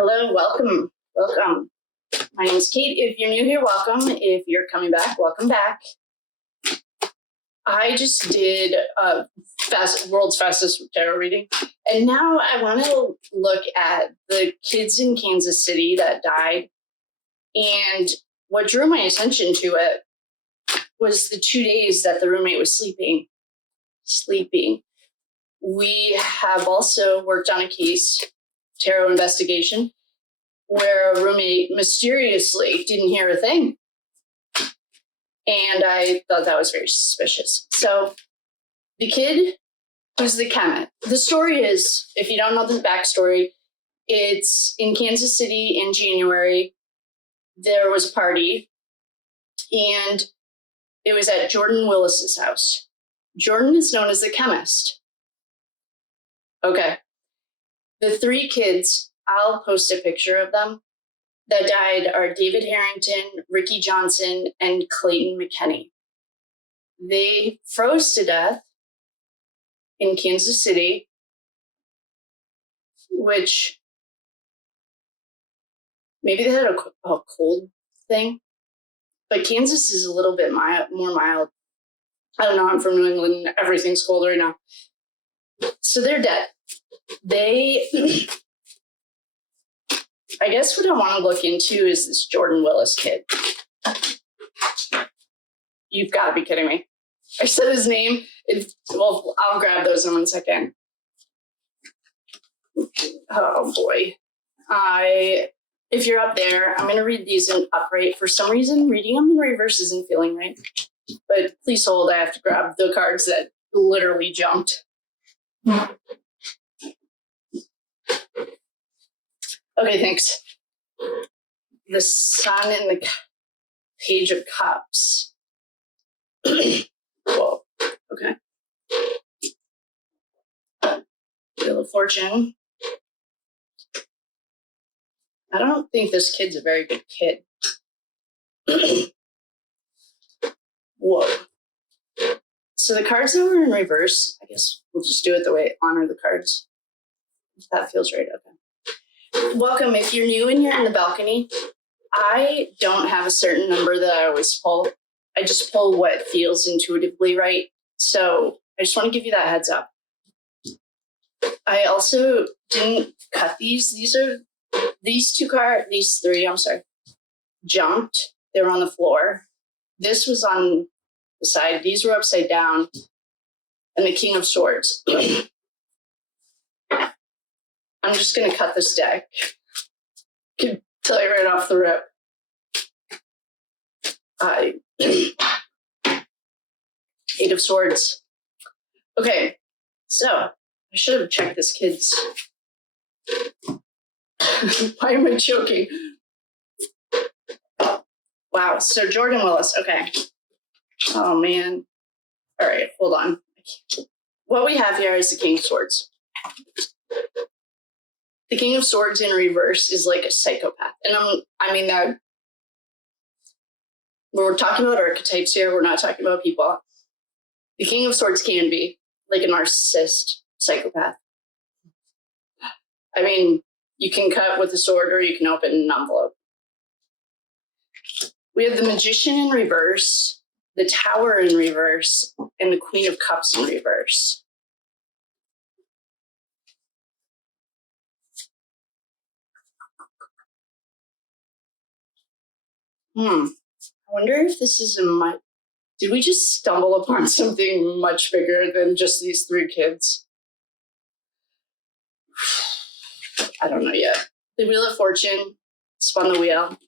Hello, welcome, welcome. My name is Kate. If you're new here, welcome. If you're coming back, welcome back. I just did world's fastest tarot reading, and now I want to look at the kids in Kansas City that died. And what drew my attention to it was the 2 days that the roommate was sleeping. We have also worked on a case, tarot investigation, where a roommate mysteriously didn't hear a thing. And I thought that was very suspicious. So the kid who's the chemist, the story is, if you don't know the backstory, it's in Kansas City in January. There was a party, and it was at Jordan Willis's house. Jordan is known as the chemist. Okay. The 3 kids, I'll post a picture of them, that died are David Harrington, Ricky Johnson, and Clayton McGeeney. They froze to death in Kansas City, which maybe they had a cold thing, but Kansas is a little bit more mild. I don't know, I'm from New England, everything's cold right now. So they're dead. I guess what I want to look into is this Jordan Willis kid. You've got to be kidding me. I said his name. Well, I'll grab those in 1 second. Oh, boy. If you're up there, I'm going to read these in upright. For some reason, reading them in reverse isn't feeling right. But please hold. I have to grab the cards that literally jumped. Okay, thanks. The Sun and the Page of Cups. Whoa, okay. Wheel of Fortune. I don't think this kid's a very good kid. Whoa. So the cards that were in reverse, I guess we'll just do it the way honor the cards. If that feels right, okay. Welcome. If you're new and you're in the balcony, I don't have a certain number that I always pull. I just pull what feels intuitively right. So I just want to give you that heads up. I also didn't cut these. These 3, I'm sorry, jumped. They were on the floor. This was on the side. These were upside down. And the King of Swords. I'm just going to cut this deck. Can tell you right off the rip. Eight of Swords. Okay, so I should have checked this kid's. Why am I choking? Wow, so Jordan Willis, okay. Oh, man. All right, hold on. What we have here is the King of Swords. The King of Swords in reverse is like a psychopath. And we're talking about archetypes here. We're not talking about people. The King of Swords can be like a narcissist psychopath. I mean, you can cut with a sword or you can open an envelope. We have the Magician in reverse, the Tower in reverse, and the Queen of Cups in reverse. I wonder if this is did we just stumble upon something much bigger than just these 3 kids? I don't know yet. The Wheel of Fortune spun the wheel.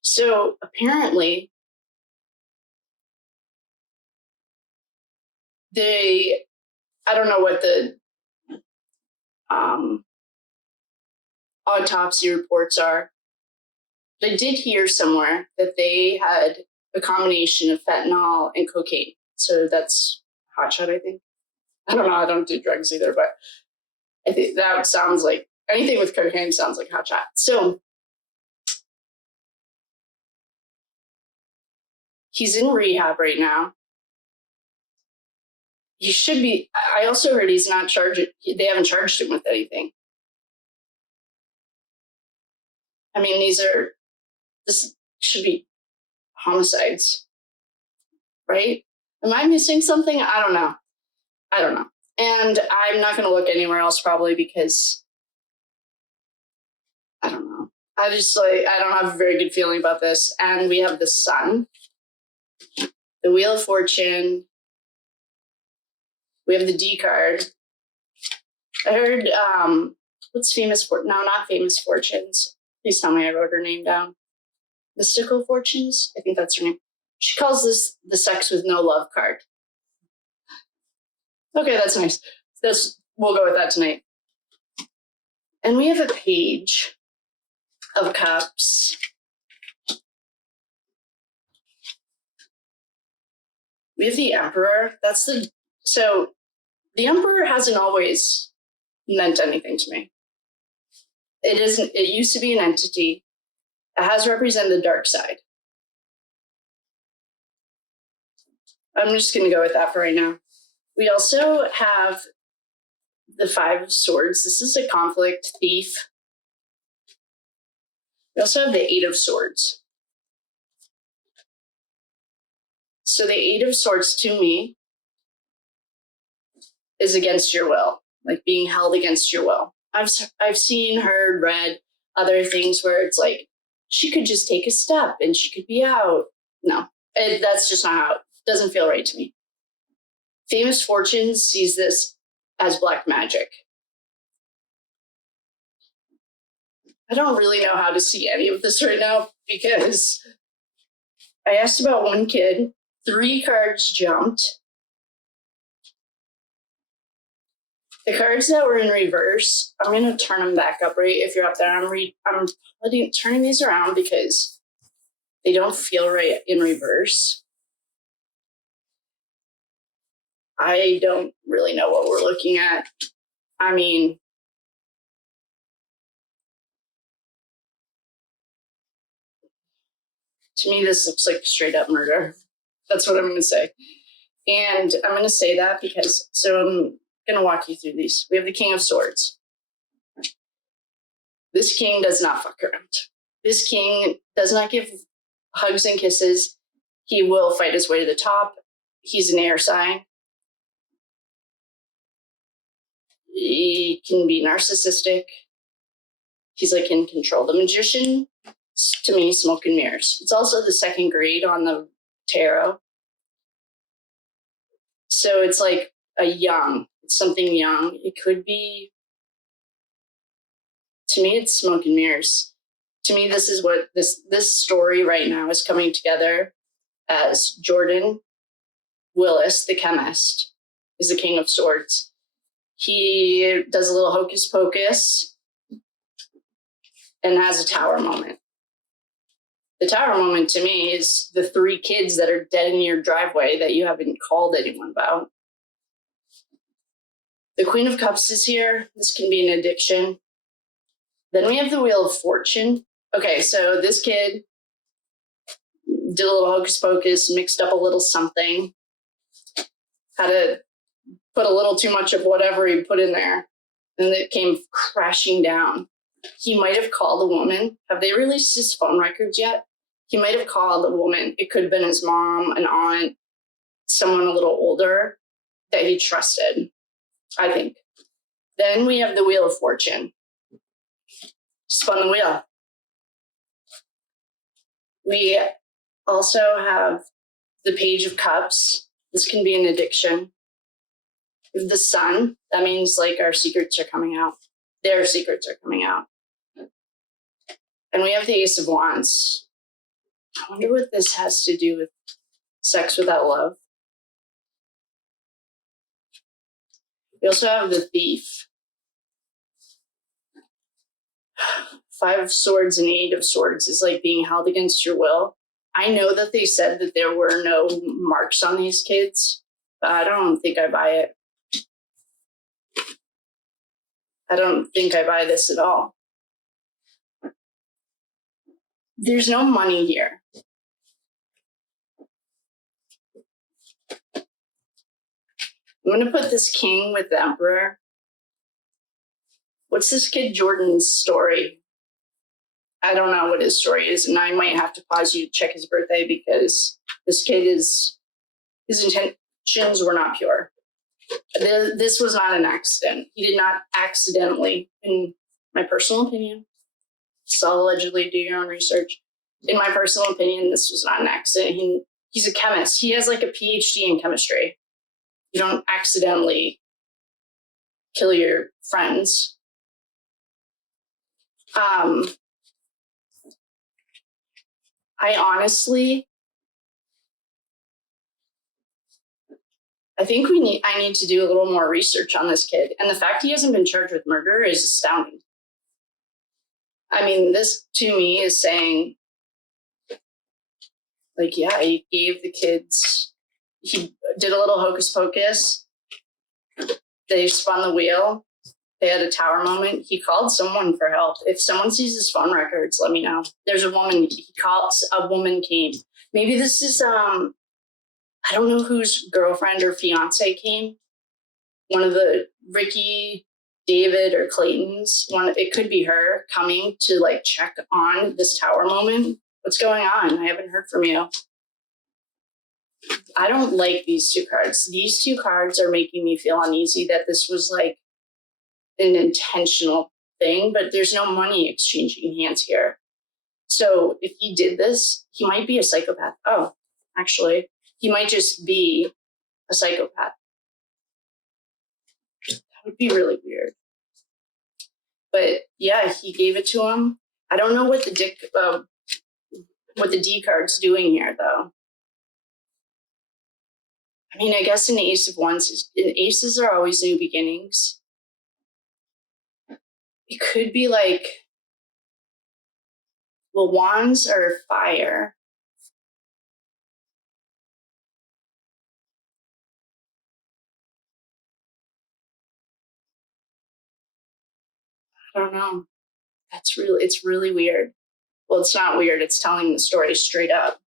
So apparently I don't know what the autopsy reports are. But I did hear somewhere that they had a combination of fentanyl and cocaine. So that's hotshot, I think. I don't know. I don't do drugs either, but I think that sounds like anything with cocaine sounds like hotshot. So he's in rehab right now. He should be. I also heard he's not charged. They haven't charged him with anything. I mean, this should be homicides, right? Am I missing something? I don't know. And I'm not going to look anywhere else probably because I don't know. I don't have a very good feeling about this. And we have the Sun, the Wheel of Fortune. We have the D card. I heard, what's not famous fortunes. Please tell me I wrote her name down. Mystical Fortunes? I think that's her name. She calls this the sex with no love card. Okay, that's nice. We'll go with that tonight. And we have a Page of Cups. We have the Emperor. So the Emperor hasn't always meant anything to me. It used to be an entity. It has represented the dark side. I'm just going to go with that for right now. We also have the Five of Swords. This is a conflict thief. We also have the Eight of Swords. So the Eight of Swords to me is against your will, like being held against your will. I've seen, heard, read other things where it's like she could just take a step and she could be out. No, that's just not how it doesn't feel right to me. Famous Fortunes sees this as black magic. I don't really know how to see any of this right now because I asked about one kid, 3 cards jumped. The cards that were in reverse, I'm going to turn them back up right if you're up there. I'm turning these around because they don't feel right in reverse. I don't really know what we're looking at. I mean, to me, this looks like straight up murder. That's what I'm going to say. And I'm going to say that because, so I'm going to walk you through these. We have the King of Swords. This king does not fuck around. This king does not give hugs and kisses. He will fight his way to the top. He's an air sign. He can be narcissistic. He's like in control. The Magician, to me, smoke and mirrors. It's also the second grade on the tarot. So it's like it's something young. It could be, to me, it's smoke and mirrors. To me, this is what this story right now is coming together as Jordan Willis, the chemist, is the King of Swords. He does a little hocus-pocus and has a tower moment. The tower moment to me is the 3 kids that are dead in your driveway that you haven't called anyone about. The Queen of Cups is here. This can be an addiction. Then we have the Wheel of Fortune. Okay, so this kid did a little hocus-pocus, mixed up a little something, had to put a little too much of whatever he put in there, and it came crashing down. He might have called a woman. Have they released his phone records yet? He might have called a woman. It could have been his mom, an aunt, someone a little older that he trusted, I think. Then we have the Wheel of Fortune. Spun the wheel. We also have the Page of Cups. This can be an addiction. The Sun, that means like our secrets are coming out. Their secrets are coming out. And we have the Ace of Wands. I wonder what this has to do with sex without love. We also have the Thief. 5 of Swords and 8 of Swords is like being held against your will. I know that they said that there were no marks on these kids, but I don't think I buy it. I don't think I buy this at all. There's no money here. I'm going to put this king with the Emperor. What's this kid Jordan's story? I don't know what his story is, and I might have to pause you to check his birthday because this kid his intentions were not pure. This was not an accident. He did not accidentally, in my personal opinion, so allegedly do your own research. In my personal opinion, this was not an accident. He's a chemist. He has like a PhD in chemistry. You don't accidentally kill your friends. I think I need to do a little more research on this kid. And the fact he hasn't been charged with murder is astounding. I mean, this to me is saying, like, yeah, he gave the kids, he did a little hocus-pocus. They spun the wheel. They had a tower moment. He called someone for help. If someone sees his phone records, let me know. There's a woman, a woman came. Maybe this is, I don't know whose girlfriend or fiance came. One of the Ricky, David, or Clayton's. It could be her coming to like check on this tower moment. What's going on? I haven't heard from you. I don't like these two cards. These two cards are making me feel uneasy that this was like an intentional thing, but there's no money exchanging hands here. So if he did this, he might be a psychopath. Oh, actually, he might just be a psychopath. That would be really weird. But yeah, he gave it to him. I don't know what the D card's doing here, though. I mean, I guess an ace of wands, aces are always new beginnings. It could be like, well, wands are fire. I don't know. It's really weird. Well, it's not weird. It's telling the story straight up.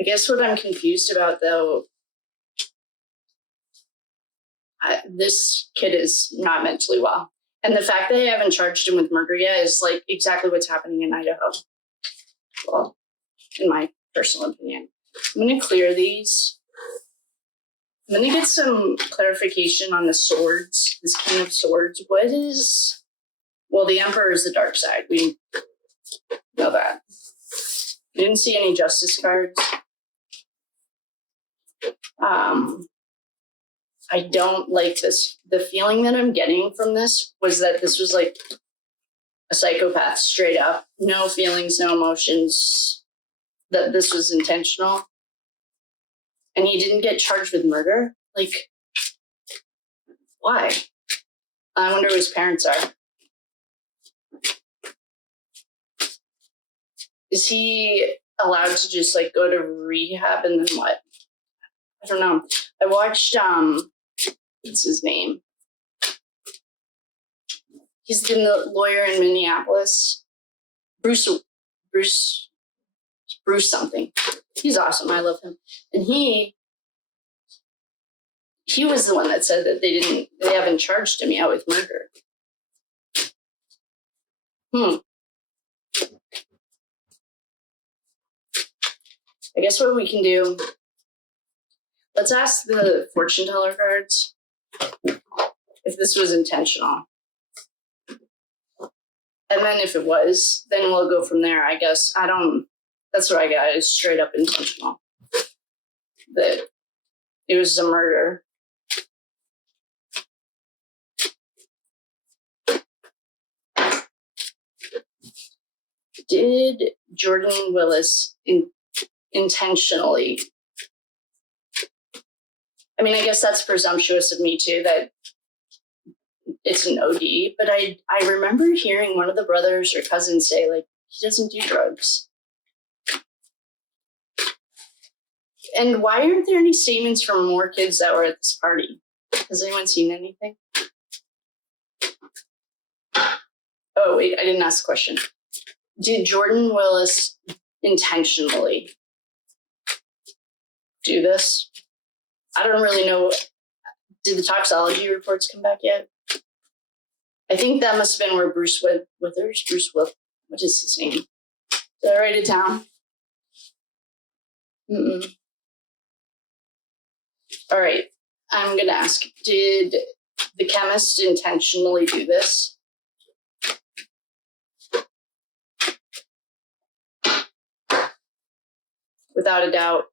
I guess what I'm confused about, though, this kid is not mentally well. And the fact that they haven't charged him with murder yet is like exactly what's happening in Idaho. Well, in my personal opinion. I'm going to clear these. I'm going to get some clarification on the swords, this King of Swords. What is... Well, the Emperor is the dark side. We know that. I didn't see any Justice cards. I don't like this. The feeling that I'm getting from this was that this was like a psychopath straight up. No feelings, no emotions. That this was intentional. And he didn't get charged with murder? Like, why? I wonder who his parents are. Is he allowed to just like go to rehab and then what? I don't know. I watched, what's his name? He's been the lawyer in Minneapolis. Bruce something. He's awesome. I love him. And he was the one that said that they haven't charged him yet with murder. I guess what we can do, let's ask the fortune teller cards if this was intentional. And then if it was, then we'll go from there, I guess. That's what I got, is straight up intentional. That it was a murder. Did Jordan Willis intentionally? I mean, I guess that's presumptuous of me too, that it's an OD, but I remember hearing one of the brothers or cousins say, like, he doesn't do drugs. And why aren't there any statements from more kids that were at this party? Has anyone seen anything? Oh, wait, I didn't ask the question. Did Jordan Willis intentionally do this? I don't really know. Did the toxology reports come back yet? I think that must have been where Bruce Withers, what is his name? Did I write it down? Mm-mm. All right, I'm gonna ask, did the chemist intentionally do this? Without a doubt.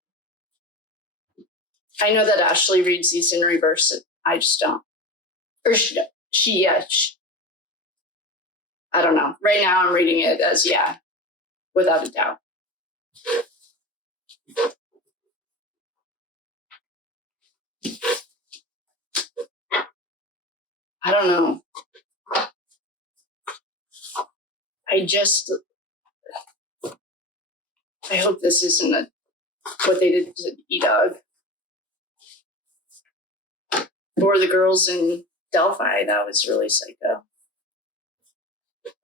I know that Ashley reads these in reverse. I just don't. Or she I don't know. Right now I'm reading it as yeah, without a doubt. I don't know. I hope this isn't what they did to E-Dog. Or the girls in Delphi. That was really psycho.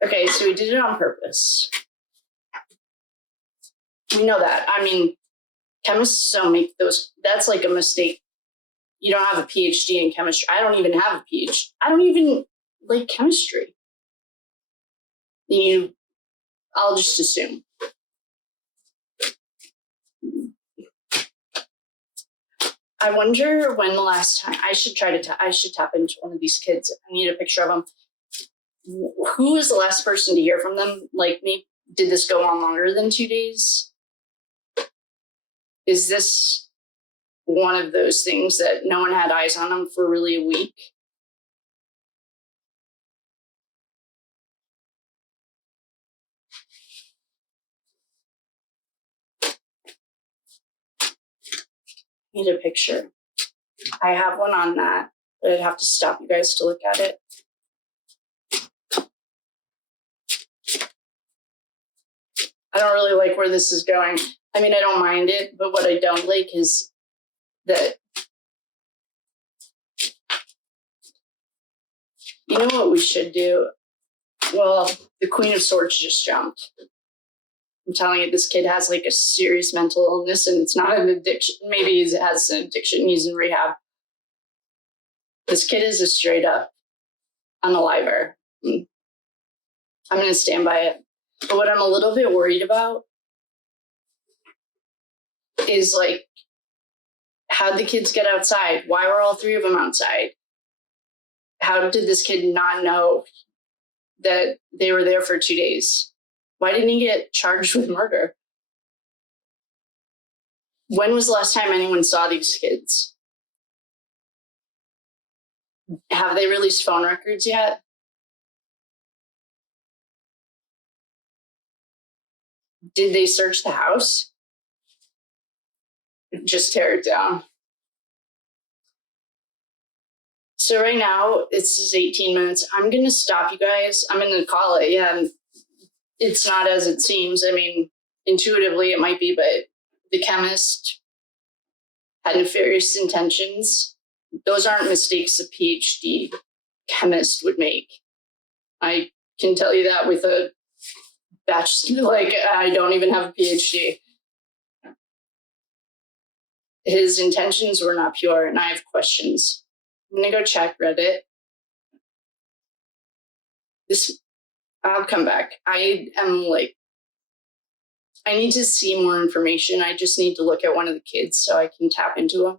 Okay, so we did it on purpose. We know that. I mean, chemists don't make those. That's like a mistake. You don't have a PhD in chemistry. I don't even have a PhD. I don't even like chemistry. I'll just assume. I wonder when the last time I should tap into one of these kids. I need a picture of them. Who was the last person to hear from them? Like me? Did this go on longer than 2 days? Is this one of those things that no one had eyes on them for really a week? Need a picture. I have one on that, but I'd have to stop you guys to look at it. I don't really like where this is going. I mean, I don't mind it, but what I don't like is that, you know what we should do? Well, the Queen of Swords just jumped. I'm telling you, this kid has like a serious mental illness and it's not an addiction. Maybe he has an addiction, he's in rehab. This kid is a straight up unaliver. I'm going to stand by it. But what I'm a little bit worried about is like, how'd the kids get outside? Why were all three of them outside? How did this kid not know that they were there for 2 days? Why didn't he get charged with murder? When was the last time anyone saw these kids? Have they released phone records yet? Did they search the house? Just tear it down. So right now, it's 18 minutes. I'm going to stop you guys. I'm going to call it. Yeah, it's not as it seems. I mean, intuitively it might be, but the chemist had nefarious intentions. Those aren't mistakes a PhD chemist would make. I can tell you that with a bachelor. Like, I don't even have a PhD. His intentions were not pure, and I have questions. I'm going to go check Reddit. I'll come back. I need to see more information. I just need to look at one of the kids so I can tap into him.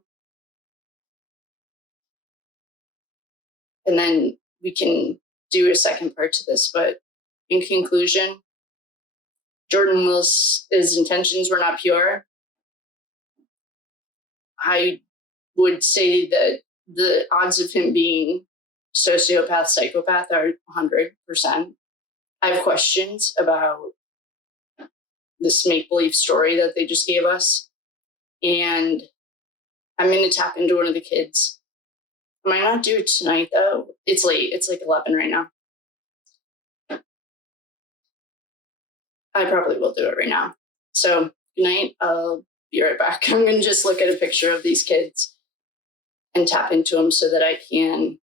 And then we can do a second part to this. But in conclusion, Jordan Willis, his intentions were not pure. I would say that the odds of him being sociopath, psychopath are 100%. I have questions about this make-believe story that they just gave us. And I'm going to tap into one of the kids. I might not do it tonight, though. It's late. It's like 11 right now. I probably will do it right now. So, good night. I'll be right back. I'm going to just look at a picture of these kids and tap into them so that I can.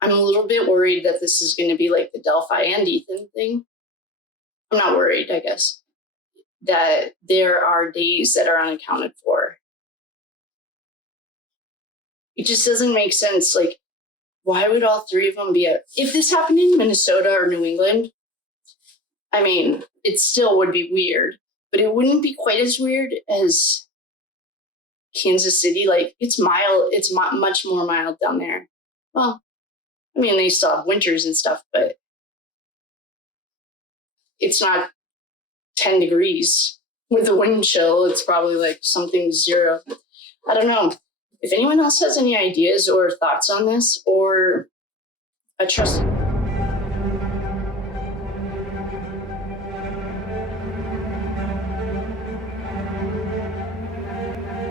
I'm a little bit worried that this is going to be like the Delphi and Ethan thing. I'm not worried, I guess, that there are days that are unaccounted for. it just doesn't make sense. Like, why would all three of them be if this happened in Minnesota or New England, I mean, it still would be weird, but it wouldn't be quite as weird as Kansas City. Like, it's much more mild down there. Well, I mean, they still have winters and stuff, but it's not 10 degrees. With the wind chill, it's probably like something 0. I don't know. If anyone else has any ideas or thoughts on this, or a trusted